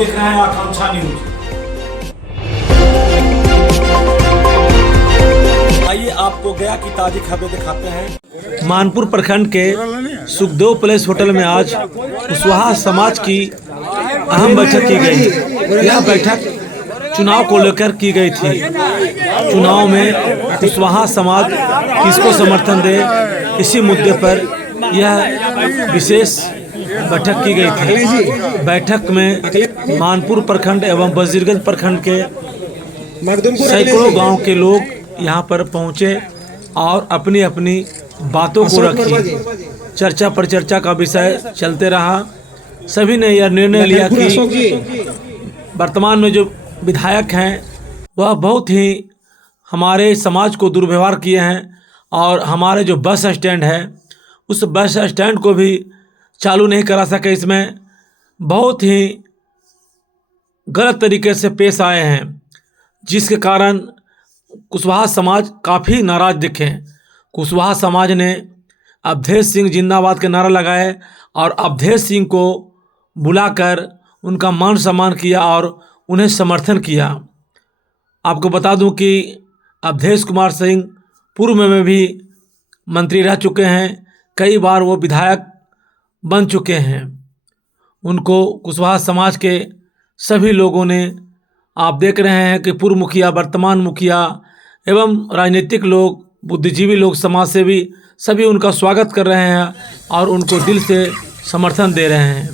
देख रहे हैं आकांक्षा न्यूज। आइए आपको गया की ताजी खबरें दिखाते हैं। मानपुर प्रखंड के सुखदेव पैलेस होटल में आज कुशवाहा समाज की अहम बैठक की गई। यह बैठक चुनाव को लेकर की गई थी। चुनाव में कुशवाहा समाज किसको समर्थन दे, इसी मुद्दे पर यह विशेष बैठक की गई थी। बैठक में मानपुर प्रखंड एवं वजीरगंज प्रखंड के सैकड़ों गांव के लोग यहाँ पर पहुँचे और अपनी अपनी बातों को रखी। चर्चा पर चर्चा का विषय चलते रहा। सभी ने यह निर्णय लिया कि वर्तमान में जो विधायक हैं वह बहुत ही हमारे समाज को दुर्व्यवहार किए हैं और हमारे जो बस स्टैंड है उस बस स्टैंड को भी चालू नहीं करा सके। इसमें बहुत ही गलत तरीके से पेश आए हैं, जिसके कारण कुशवाहा समाज काफ़ी नाराज दिखे। कुशवाहा समाज ने अवधेश सिंह जिंदाबाद के नारा लगाए और अवधेश सिंह को बुलाकर उनका मान सम्मान किया और उन्हें समर्थन किया। आपको बता दूं कि अवधेश कुमार सिंह पूर्व में भी मंत्री रह चुके हैं, कई बार वो विधायक बन चुके हैं। उनको कुशवाहा समाज के सभी लोगों ने, आप देख रहे हैं कि पूर्व मुखिया, वर्तमान मुखिया एवं राजनीतिक लोग, बुद्धिजीवी लोग, समाज सेवी सभी उनका स्वागत कर रहे हैं और उनको दिल से समर्थन दे रहे हैं।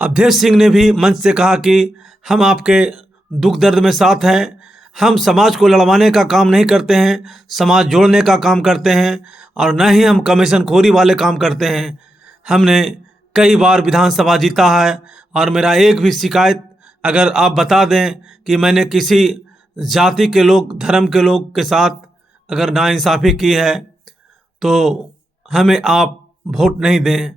अवधेश सिंह ने भी मंच से कहा कि हम आपके दुख दर्द में साथ हैं। हम समाज को लड़वाने का काम नहीं करते हैं, समाज जोड़ने का काम करते हैं और न ही हम कमीशन खोरी वाले काम करते हैं। हमने कई बार विधानसभा जीता है और मेरा एक भी शिकायत अगर आप बता दें कि मैंने किसी जाति के लोग, धर्म के लोग के साथ अगर नाइंसाफ़ी की है तो हमें आप वोट नहीं दें।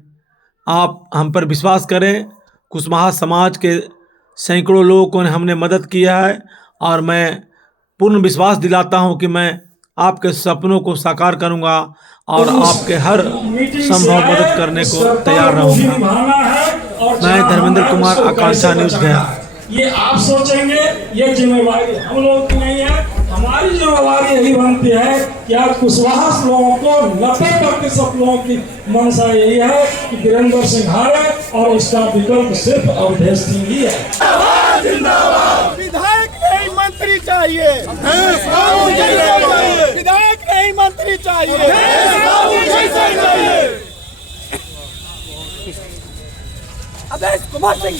आप हम पर विश्वास करें। कुशवाहा समाज के सैकड़ों लोगों को हमने मदद किया है और मैं पूर्ण विश्वास दिलाता हूं कि मैं आपके सपनों को साकार करूंगा और आपके हर संभव मदद करने को तैयार रहूंगा। मैं धर्मेंद्र कुमार, आकांक्षा न्यूज गया। ये आप सोचेंगे, ये जिम्मेवारी हम लोगों की नहीं है। हमारी जिम्मेवारी यही बनती है कि आज कुशवाहा लोगों को 90% लोगों की मंशा यही है कि वीरेंद्र सिंह हारे और उसका विकल्प सिर्फ अवधेश सिंह ही है। विधायक नहीं मंत्री चाहिए, विधायक नहीं मंत्री चाहिए। अवधेश कुमार सिंह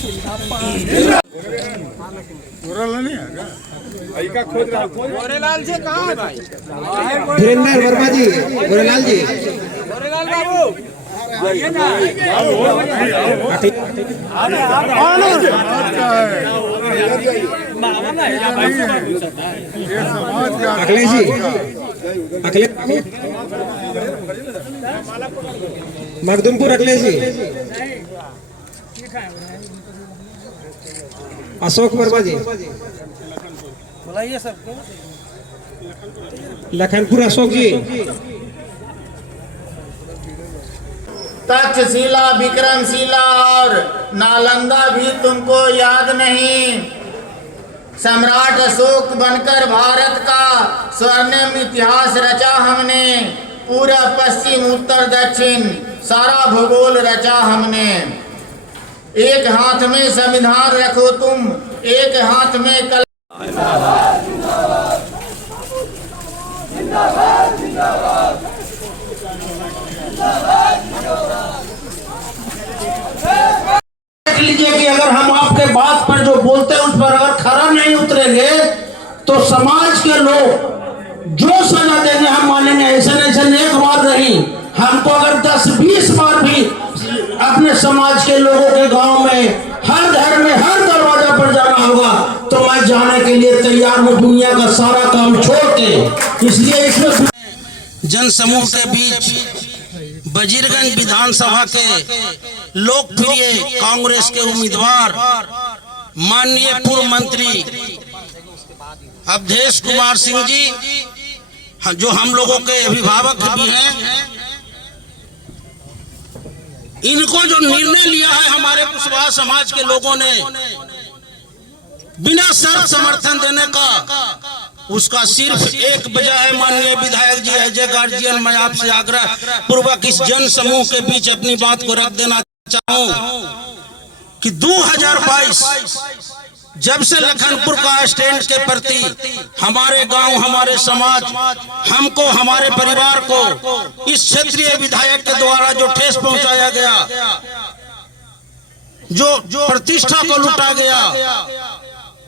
गोरेलाल जी कहाँ है भाई? धीरेन्द्र वर्मा जी, गोरेलाल जी, गोरेलाल बाबू आइए ना। अखिलेश जी, अखिलेश मखदुमपुर, अखिलेश जी, अशोक वर्मा जी, बुलाइए सबको। लखनपुर अशोक जी, तक्षशिला, विक्रमशिला और नालंदा भी तुमको याद नहीं। सम्राट अशोक बनकर भारत का स्वर्णिम इतिहास रचा हमने। पूरा पश्चिम, उत्तर, दक्षिण सारा भूगोल रचा हमने। एक हाथ में संविधान रखो तुम, एक हाथ में कल। देख लीजिए कि अगर हम आपके बात पर जो बोलते हैं उस पर अगर खरा नहीं उतरेंगे तो समाज के लोग जो सजा देंगे हम मानेंगे। ऐसा एक बार नहीं, हमको अगर 10-20 बार भी अपने समाज के लोगों के गांव में, हर घर में, हर दरवाजा पर जाना होगा तो मैं जाने के लिए तैयार हूँ, दुनिया का सारा काम छोड़ के। इसलिए इसमें जन समूह के बीच वजीरगंज विधानसभा के लोकप्रिय कांग्रेस के उम्मीदवार माननीय पूर्व मंत्री अवधेश कुमार सिंह जी, जो हम लोगों के अभिभावक भी हैं, इनको जो निर्णय लिया है हमारे कुशवाहा समाज के लोगों ने बिना शर्त समर्थन देने का, उसका सिर्फ एक वजह है। माननीय विधायक जी, एज ए गार्जियन मैं आपसे आग्रह पूर्वक इस जन समूह के बीच अपनी बात को रख देना चाहूं कि 2022 जब से लखनपुर का स्टैंड के प्रति हमारे गांव, हमारे समाज, हमको, हमारे परिवार को इस क्षेत्रीय विधायक के द्वारा जो ठेस पहुंचाया गया, जो प्रतिष्ठा को लूटा गया,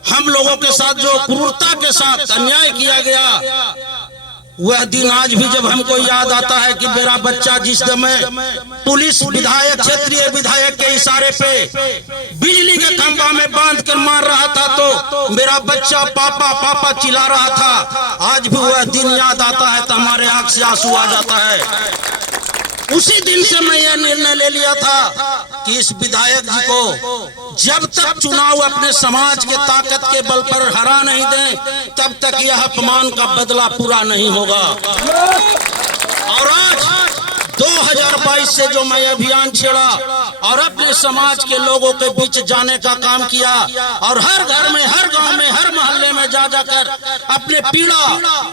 हम लोगों के साथ जो क्रूरता के साथ अन्याय किया गया, वह दिन आज भी जब हमको याद आता है कि मेरा बच्चा जिस समय पुलिस विधायक, क्षेत्रीय विधायक के इशारे पे बिजली के खंभा में बांध कर मार रहा था तो मेरा बच्चा पापा पापा चिल्ला रहा था, आज भी वह दिन याद आता है तो हमारे आंख से आंसू आ जाता है। उसी दिन से मैं यह निर्णय ले लिया था कि इस विधायक जी को जब तक चुनाव अपने समाज के ताकत के बल पर हरा नहीं दें, तब तक यह अपमान का बदला पूरा नहीं होगा। और आज 2022 से जो मैं अभियान छेड़ा और अपने समाज के लोगों के बीच जाने का काम किया और हर घर में, हर गांव में, हर मोहल्ले में जा जाकर अपने पीड़ा,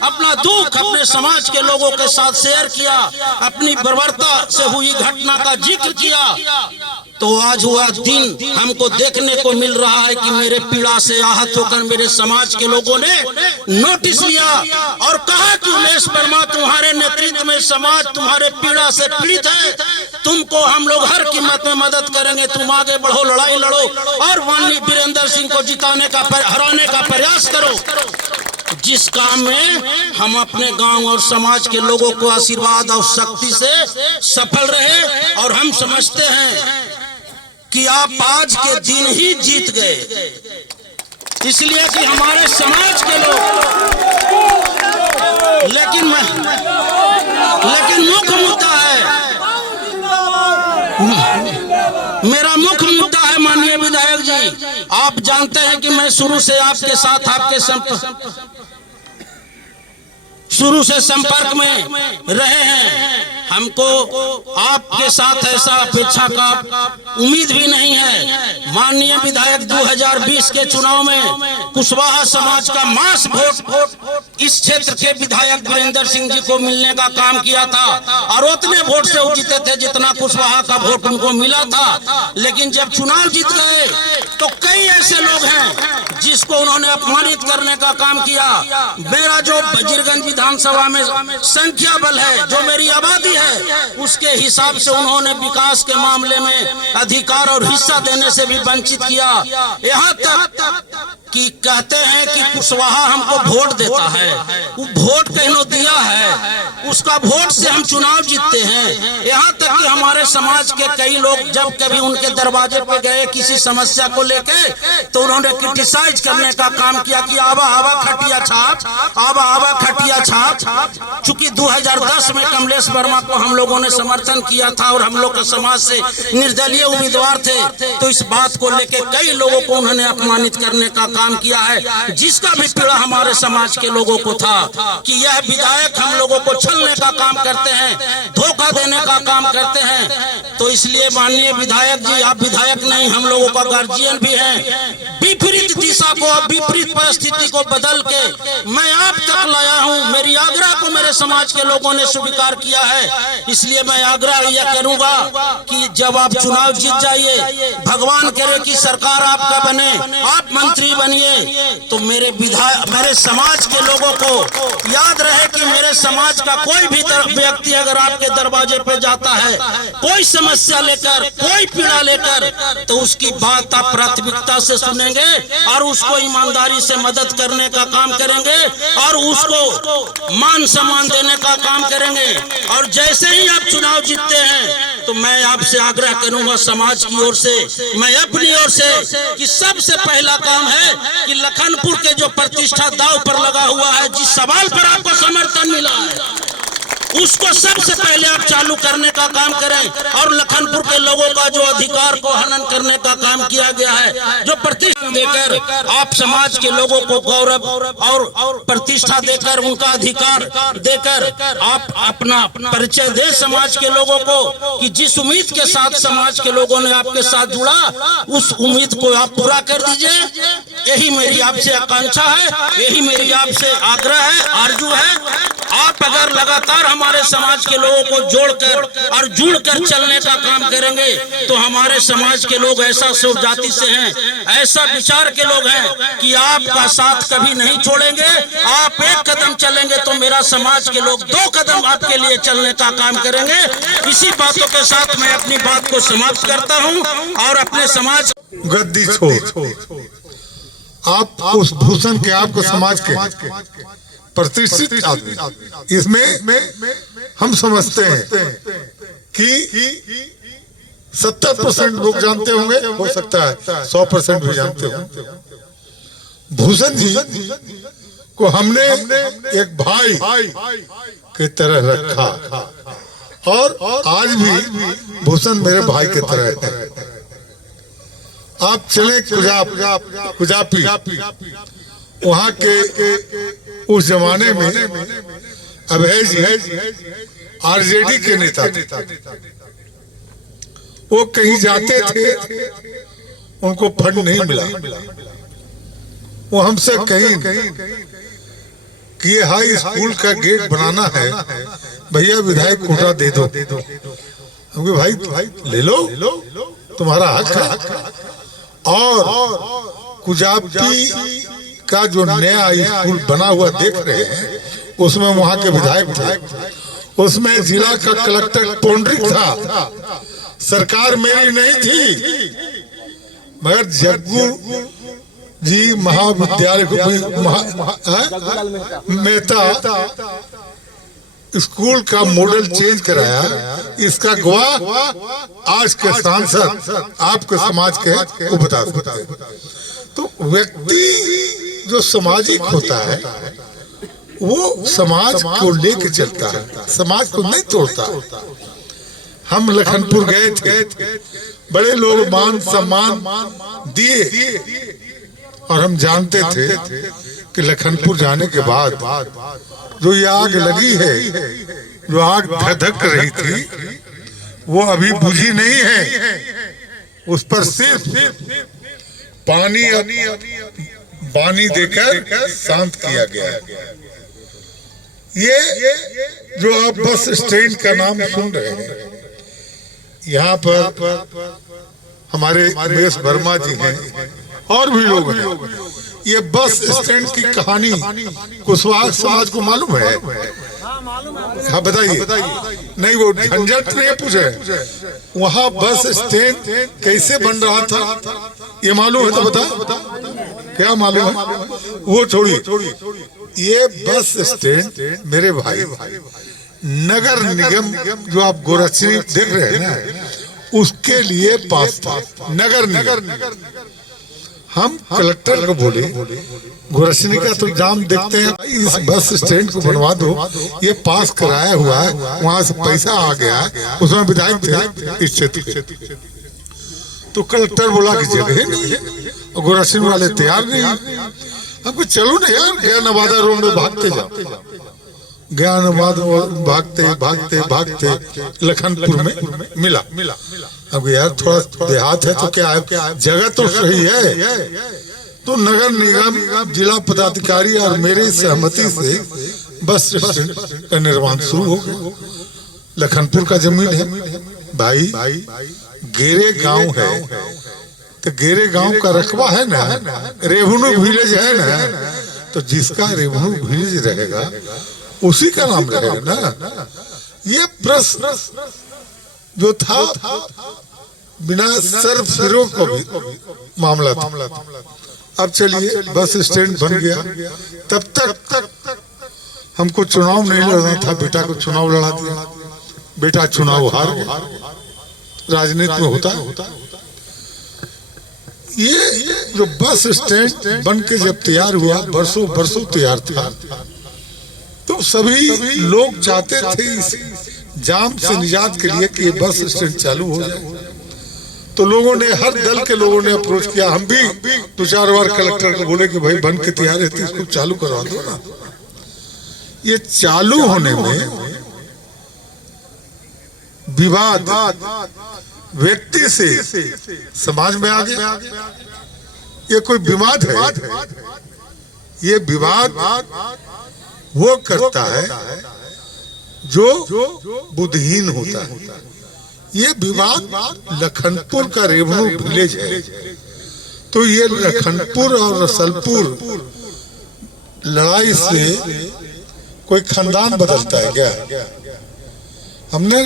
अपना दुख अपने समाज के लोगों के साथ शेयर किया, अपनी बर्बरता से हुई घटना का जिक्र किया, तो आज वह दिन हमको देखने को मिल रहा है कि मेरे पीड़ा से आहत होकर मेरे समाज के लोगों ने नोटिस लिया और कहा कि उमेश वर्मा, तुम्हारे नेतृत्व में समाज तुम्हारे पीड़ा से पीड़ित है, तुमको हम लोग हर कीमत में मदद करेंगे, तुम आगे बढ़ो, लड़ाई लड़ो और माननीय वीरेंद्र सिंह को जिताने का, हराने का प्रयास करो। जिस काम में हम अपने गांव और समाज के लोगों को आशीर्वाद और शक्ति से सफल रहे, और हम समझते हैं कि आप आज के दिन ही जीत गए, इसलिए कि हमारे समाज के लोग, लेकिन मुख्य मुद्दा है, मेरा मुख्य मुद्दा है माननीय विधायक जी, आप जानते हैं कि मैं शुरू से आपके साथ, आपके शुरू से संपर्क में रहे हैं। हमको आपके साथ ऐसा अपेक्षा का उम्मीद भी नहीं है। माननीय विधायक 2020 के चुनाव में कुशवाहा समाज का मास वोट इस क्षेत्र के विधायक वीरेंद्र सिंह जी को मिलने का काम किया था और उतने वोट से वो जीते थे जितना कुशवाहा का वोट उनको मिला था। लेकिन जब चुनाव जीत गए तो कई ऐसे लोग हैं जिसको उन्होंने अपमानित करने का काम किया। मेरा जो वजीरगंज विधानसभा में संख्या बल है, जो मेरी आबादी है, उसके हिसाब से उन्होंने विकास के मामले में अधिकार और हिस्सा देने से भी वंचित किया। यहाँ तक कि कहते हैं कि कुशवाहा हमको वोट देता है, वो वोट कहनो दिया है, उसका वोट से हम चुनाव जीतते हैं। यहाँ तक कि हमारे समाज के कई लोग जब कभी उनके दरवाजे पे गए किसी समस्या को लेके, तो उन्होंने क्रिटिसाइज करने का काम किया कि आवा आवा खटिया छाप, आवा आवा खटिया छाप। चूंकि 2010 में कमलेश वर्मा को हम लोगों ने समर्थन किया था और हम लोग के समाज से निर्दलीय उम्मीदवार थे, तो इस बात को लेके कई लोगों को उन्होंने अपमानित करने का काम किया है, जिसका भी पीड़ा हमारे समाज के लोगों को था कि यह विधायक हम लोगों को छलने का काम करते हैं, धोखा देने का काम करते हैं। तो इसलिए माननीय विधायक जी, आप विधायक नहीं, हम लोगों का गार्जियन भी हैं, विपरीत दिशा को, विपरीत परिस्थिति को बदल के मैं आप तक लाया हूं। मेरी आग्रह को मेरे समाज के लोगों ने स्वीकार किया है, इसलिए मैं आग्रह यह करूंगा कि जब आप चुनाव जीत जाइए, भगवान करे कि सरकार आपका बने, आप मंत्री बनिए, तो मेरे समाज के लोगों को याद रहे कि मेरे समाज का कोई भी व्यक्ति अगर आपके दरवाजे पे जाता है कोई समस्या लेकर, कोई पीड़ा लेकर, तो उसकी बात आप प्राथमिकता से सुनेंगे और उसको ईमानदारी से मदद करने का काम करेंगे और उसको मान सम्मान देने का काम करेंगे। और जैसे ही आप चुनाव जीतते हैं तो मैं आपसे आग्रह करूंगा समाज की ओर से, मैं अपनी ओर से, कि सबसे पहला काम है कि लखनपुर के जो प्रतिष्ठा दांव पर लगा हुआ है, जिस सवाल पर आपको समर्थन मिला है, उसको सबसे पहले आप चालू करने का काम करें। और लखनपुर के लोगों का जो अधिकार को हनन करने का काम किया गया है, जो प्रतिष्ठा देकर आप समाज के लोगों को गौरव और प्रतिष्ठा देकर उनका अधिकार देकर आप अपना परिचय दे समाज के लोगों को कि जिस उम्मीद के साथ समाज के लोगों ने आपके साथ जुड़ा, उस उम्मीद को आप पूरा कर दीजिए। यही मेरी आपसे आकांक्षा है, यही मेरी आपसे आग्रह है, आरजू है। आप अगर लगातार हमारे समाज के लोगों को जोड़कर और जुड़कर चलने का काम करेंगे तो हमारे समाज के लोग ऐसा सोच जाति से हैं, ऐसा विचार के लोग हैं कि आपका साथ कभी नहीं छोड़ेंगे। आप एक कदम चलेंगे तो मेरा समाज के लोग 2 कदम आपके लिए चलने का काम करेंगे। इसी बातों के साथ मैं अपनी बात को समाप्त करता हूं और अपने समाज गद्दी छोड़ आप उस भूषण के, आपको समाज के प्रतिष्ठित आदमी, इसमें हम समझते हैं कि 70% लोग जानते होंगे, हो सकता है 100% भी जानते होंगे। भूषण जी को हमने एक भाई की तरह रखा और आज भी भूषण मेरे भाई की तरह है। आप चले कुजापी, वहाँ के उस जमाने में अभय जी आरजेडी के नेता थे। वो कहीं जाते थे, उनको फंड नहीं मिला। वो हमसे कहीं कि ये हाई स्कूल का गेट बनाना है, भैया विधायक कोटा दे दो। हम कहे भाई ले लो, तुम्हारा हक है। और कुजापी का जो नया स्कूल बना हुआ देख रहे हैं, उसमें वहां के विधायक थे, उसमें जिला का कलेक्टर पौंड्रिक था। सरकार मेरी नहीं थी, मगर जग्गू जी महाविद्यालय मेहता स्कूल का मॉडल चेंज कराया। इसका गवाह आज के सांसद आपके समाज के वो बता सकते हैं। तो व्यक्ति जो सामाजिक होता है वो समाज को लेके चलता है, समाज को नहीं तोड़ता। हम लखनपुर गए थे, बड़े लोग मान सम्मान दिए और हम जानते थे कि लखनपुर जाने के बाद जो ये आग लगी है, जो आग धधक रही थी, वो अभी बुझी नहीं है। उस पर सिर्फ पानी देकर शांत किया गया है। ये जो आप बस स्टैंड का नाम सुन रहे हैं, यहाँ पर हमारे उमेश वर्मा जी हैं और भी लोग हैं। ये बस स्टैंड की कहानी कुशवाहा समाज को मालूम है? हाँ बताइए। नहीं, वो झंझट नहीं पूछे। वहाँ बस स्टैंड कैसे बन रहा था ये मालूम है तो बता, क्या मालूम है? वो छोड़िए। ये बस स्टैंड मेरे भाई नगर निगम जो आप गोरखपुर देख रहे हैं ना, उसके लिए पास था। नगर निगम हम कलेक्टर को बोले गोरखपुर का तो जाम देखते हैं, इस बस स्टैंड को बनवा दो, ये पास कराया हुआ है, वहां से पैसा आ गया, उसमें विधायक थे इस क्षेत्र के। तो कलेक्टर बोला कि जगह नहीं है, और गोरखपुर वाले तैयार नहीं। हमको चलो ना यार, गया नवादा रोड में भागते जाओ। गया नवादा भागते भागते भागते लखनपुर में मिला। अब यार थोड़ा देहात है तो क्या है, जगह तो सही है। तो नगर निगम जिला पदाधिकारी और मेरी सहमति से बस स्टैंड का निर्माण शुरू हो गया। लखनपुर का जमीन है भाई, गेरे गांव है, तो गेरे गांव का रकबा है ना, रेवन्यू विलेज है ना, तो जिसका रेवन्यू विलेज रहेगा उसी का नाम रहेगा ना। ये प्रश्न जो था बिना सर्व सिरों को भी मामला था। अब चलिए बस स्टैंड बन गया। तब तक हमको चुनाव नहीं लड़ना था, बेटा को चुनाव लड़ा दिया। बेटा चुनाव हार गया, राजनीति में होता है। ये जो बस स्टैंड बन के जब तैयार हुआ, बरसों तैयार था, तो तो सभी लोग चाहते थे इस जाम से निजात के लिए कि ये बस स्टैंड चालू हो जाए। तो लोगों ने, हर दल के लोगों ने अप्रोच किया। हम भी 2-4 बार कलेक्टर को बोले कि भाई बन के तैयार है तो इसको चालू करवा दो ना। ये चालू होने में विवाद व्यक्ति से समाज में आ गया। ये कोई विवाद है? ये विवाद वो करता है जो बुद्धिहीन होता है। ये विवाद लखनपुर का रेवन्यू विलेज है। तो ये लखनपुर और रसलपुर लड़ाई से कोई खानदान बदलता है क्या? हमने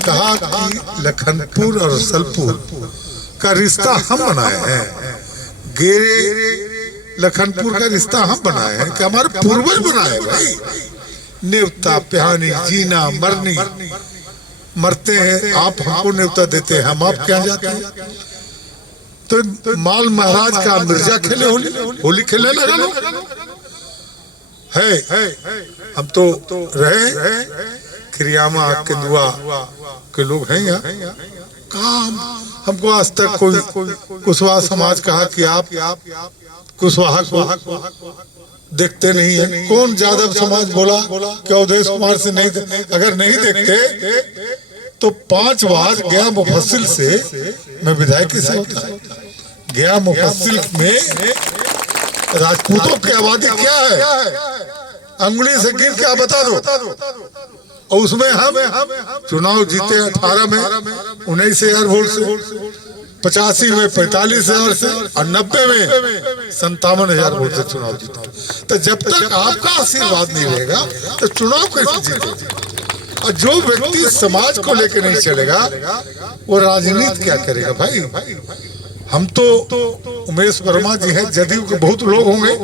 कहा कि लखनपुर और रसलपुर का रिश्ता हम बनाए हैं। गेरे लखनपुर का रिश्ता हम बनाए हैं कि हमारे पूर्वज बनाए भाई। नेवता पिहानी जीना मरनी, मरते हैं आप हमको नेवता देते हैं, हम आप क्या जाते हैं। तो माल महाराज का मिर्जा खेले होली खेले लगा लो है। हम तो रहे खिरियामा केंदुआ के लोग हैं यहाँ। काम हमको आज तक कोई कुशवाहा समाज कहा कि आप कुशवाहा को देखते नहीं है। कौन यादव समाज बोला कि अवधेश कुमार से नहीं, अगर नहीं देखते तो 5 बार गया मुफस्सिल से मैं विधायक से होता। गया मुफस्सिल में राजपूतों की आबादी क्या है? अंगुली से गिन के आप बता दो। और उसमें हम चुनाव जीते 18 में 19,000 वोट से, 85 में 45,000 से और 90 में 57,000 वोट से चुनाव जीते। तो जब तक आपका आशीर्वाद नहीं रहेगा तो चुनाव कैसे जीतेगा? और जो व्यक्ति समाज को लेकर नहीं चलेगा वो राजनीति क्या करेगा भाई? हम तो उमेश वर्मा जी हैं, जदयू के बहुत लोग होंगे।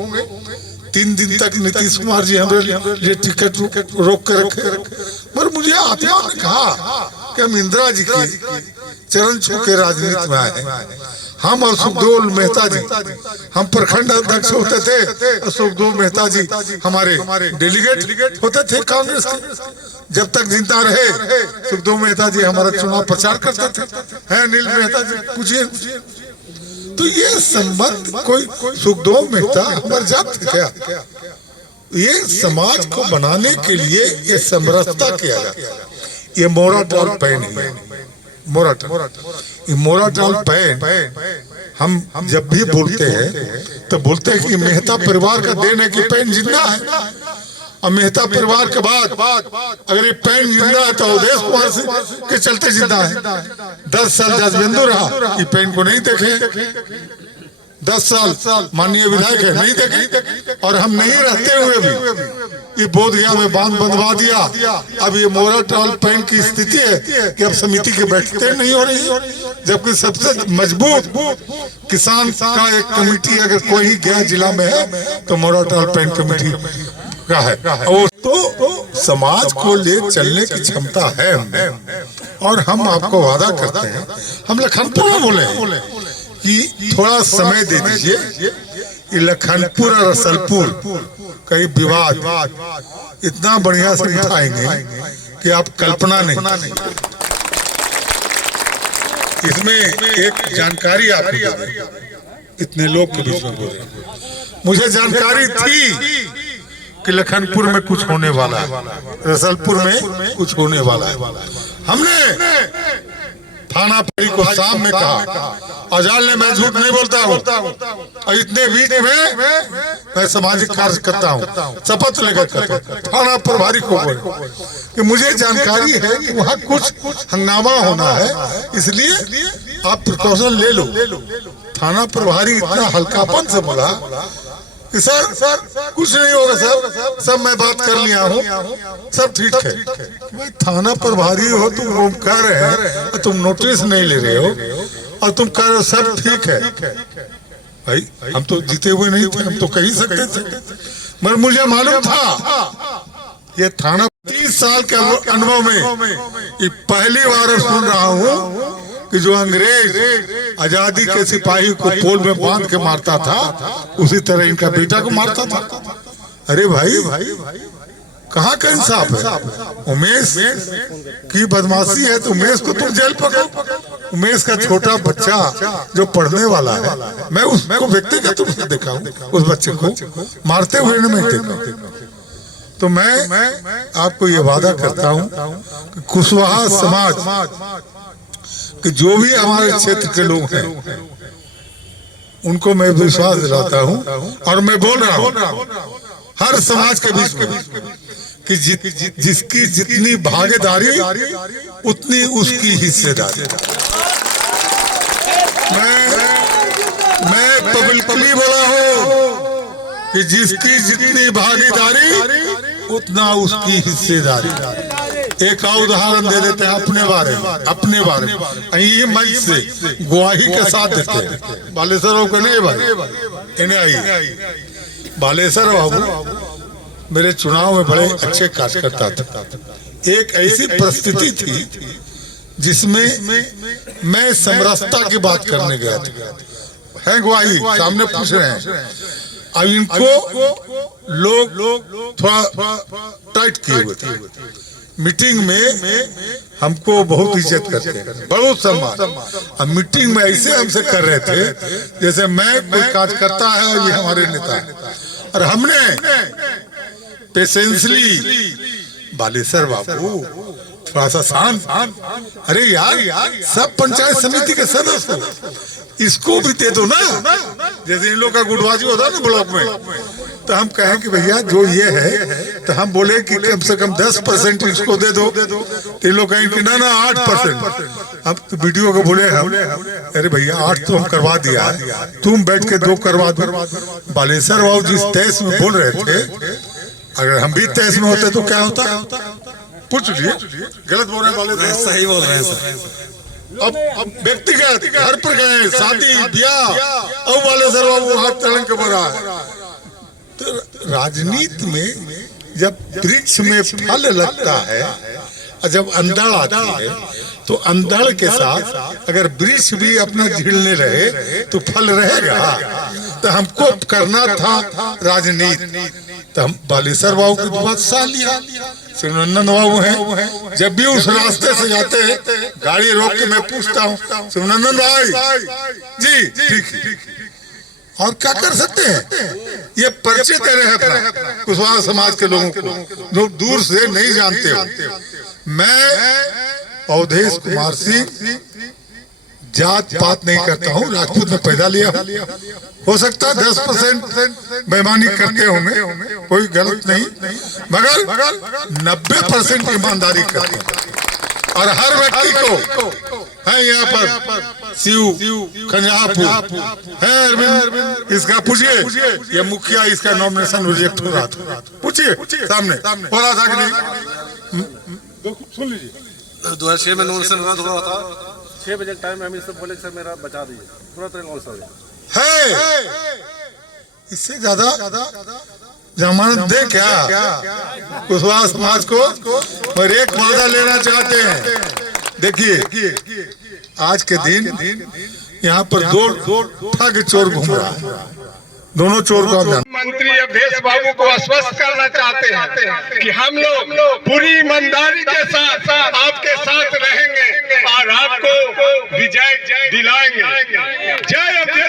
3 दिन तक नीतीश कुमार जी हमारे लिए टिकट रोक कर रखे। पर मुझे आत्मा ने कहा कि हम इंदिरा जी की चरण छू के राजनीति में आए। हम और सुखदेव मेहता जी, हम प्रखंड अध्यक्ष होते थे और सुखदेव मेहता जी हमारे डेलीगेट होते थे कांग्रेस के। जब तक जिंदा रहे सुखदेव मेहता जी हमारा चुनाव प्रचार करते थे। है अनिल मेहता जी, पूछिए। तो ये संबंध कोई सुखदेव मेहता हमारे जात क्या? ये समाज को बनाने के लिए ये समरसता किया गया। ये मोराटाल पैन है, मोराटाल पैन हम जब भी बोलते हैं तो बोलते हैं कि मेहता परिवार का देने की पैन जिंदा है। और मेहता परिवार के बाद अगर ये पैन जिंदा है तो अवधेश कुमार से के चलते जिंदा है। 10 साल जसबिंदु रहा, ये पैन को नहीं देखे। 10 साल माननीय विधायक है, नहीं देखे। और हम नहीं रहते हुए भी ये बोधगया में बांध बंधवा दिया। अब ये मोराटाल पैन की स्थिति है कि अब समिति की बैठकें नहीं हो रही। जबकि सबसे मजबूत किसान का एक कमेटी अगर कोई गया जिला में है तो मोराटाल पैन कमेटी का है। और तो समाज को ले चलने की क्षमता है और हम आपको वादा करते हैं। हम लखनपुर में बोले कि थोड़ा समय दे दीजिए। ये लखनपुर और रसलपुर का विवाद इतना बढ़िया से उठाएंगे कि आप कल्पना नहीं। इसमें एक जानकारी आपको इतने लोग के बीच में बोल रहे, मुझे जानकारी थी कि लखनपुर में कुछ होने वाला है, रसलपुर में कुछ होने वाला है। हमने थाना परी को शाम में कहा, अजाल ने मैं झूठ नहीं बोलता हूँ। और इतने बीच में मैं सामाजिक कार्य करता हूँ, शपथ लेकर करता हूँ। थाना प्रभारी को बोले कि मुझे जानकारी है कि वहाँ कुछ हंगामा होना है, इसलिए आप प्रिकॉशन ले लो। थाना प्रभारी इतना हल्कापन से बोला कि सर कुछ नहीं होगा सर, सब मैं बात कर लिया हूँ, सब ठीक है। भाई थाना प्रभारी हो तुम कह रहे हैं, तुम नोटिस नहीं ले रहे हो और तुम कह रहे हो सब ठीक है। भाई हम तो जीते हुए नहीं थे, हम तो कह ही सकते थे। मगर मुझे मालूम था ये थाना 30 साल के अनुभव में ये पहली बार सुन रहा हूँ कि जो अंग्रेज आजादी के सिपाही को पोल में बांध के मारता था उसी तरह इनका बेटा को मारता था। अरे भाई कहाँ का इंसाफ है? उमेश की बदमाशी है तो उमेश को तुम जेल पकड़ो। उमेश का छोटा बच्चा जो पढ़ने वाला है, मैं उसको व्यक्तिगत रूप से देखा हूँ, उस बच्चे को मारते हुए नहीं देखा। तो मैं आपको ये वादा करता हूँ कि कुशवाहा समाज कि जो भी हमारे क्षेत्र के लोग हैं उनको मैं विश्वास दिलाता हूँ, और मैं बोल रहा हूँ हर समाज के बीच में कि जिसकी जितनी भागीदारी उतनी उसकी हिस्सेदारी। मैं पब्लिकली बोला हूँ कि जिसकी जितनी भागीदारी उतना उसकी हिस्सेदारी। एक और उदाहरण दे देते हैं अपने बारे में ये मंच से गवाही के साथ देते हैं। बालेश्वर बाबू नहीं भाई, इन्हें आई बालेश्वर बाबू मेरे चुनाव में बड़े अच्छे कार्यकर्ता थे। एक ऐसी परिस्थिति थी जिसमें मैं समरसता की बात करने गया था, है गवाही सामने पूछ रहे हैं। अब इनको लोग थोड़ा टाइट किए हुए थे। मीटिंग में हमको बहुत इज्जत करते हैं, बहुत सम्मान। अब मीटिंग में ऐसे हमसे कर रहे थे जैसे मैं कोई कार्यकर्ता है और ये हमारे नेता है। और हमने पेशेंसली बालेश्वर बाबू थोड़ा सा शांत, अरे यार सब पंचायत समिति के सदस्य हो, इसको भी दे दो ना। जैसे इन लोग का गुटबाजी होता है ना ब्लॉक में, तो हम कहें कि भैया जो ये है, तो हम बोले कि कम से कम 10% इसको दे दो। तो इन लोग कहें कि ना 8%। अब तो वीडियो को बोले हम, अरे भैया 8 तो हम करवा दिया, तुम बैठ के 2 करवा दो। बालेश्वर बाबू जिस तेज में बोल रहे थे, अगर हम भी तेज में होते तो क्या होता? पूछ लीजिए, गलत बोल रहे हैं बालेश्वर, सही बोल रहे हैं सर। अब व्यक्तिगत घर पर गए, शादी ब्याह, और बालेश्वर बाबू हाथ तड़न के बना है। तो राजनीति में जब वृक्ष में फल लगता है और जब अंधड़ आती है, तो अंधड़ के साथ अगर वृक्ष भी अपना झीलने रहे तो फल रहेगा। तो हमको करना था राजनीति, तो हम बालेश्वर बाबू की बात साथ लिया। शिवनंदन बाबू हैं, जब भी उस रास्ते से जाते हैं गाड़ी रोक के मैं पूछता हूँ, शिवनंदन भाई जी ठीक है, और क्या कर सकते हैं? ये परिचय दे रहे हैं अपना कुशवाहा समाज के लोगों को जो दूर से नहीं जानते हो। मैं अवधेश कुमार सिंह जात पात नहीं करता हूँ, राजपूत में पैदा लिया। हो सकता है 10% बेईमानी करते होंगे, कोई गलत नहीं, मगर 90% ईमानदारी करते हैं। और हर व्यक्ति को है यहाँ पर शिव खंजापुर है, अरविंद इसका पूछिए, ये मुखिया इसका नॉमिनेशन रिजेक्ट हो रहा था, पूछिए सामने हो रहा था कि नहीं? सुन लीजिए, 2006 में नॉमिनेशन हुआ था, 6 बजे टाइम में हम इससे बोले सर मेरा बचा दीजिए, तुरंत है। इससे ज्यादा जमानत दे क्या कुशवाहा समाज को? और एक वादा लेना चाहते हैं। देखिए आज के दिन यहाँ पर 2 ठग चोर घूम रहा है, दोनों चोर को मंत्री अवधेश बाबू को आश्वस्त करना चाहते हैं कि हम लोग पूरी ईमानदारी के साथ आपके साथ रहेंगे और आपको विजय दिलाएंगे। जय अवधेश।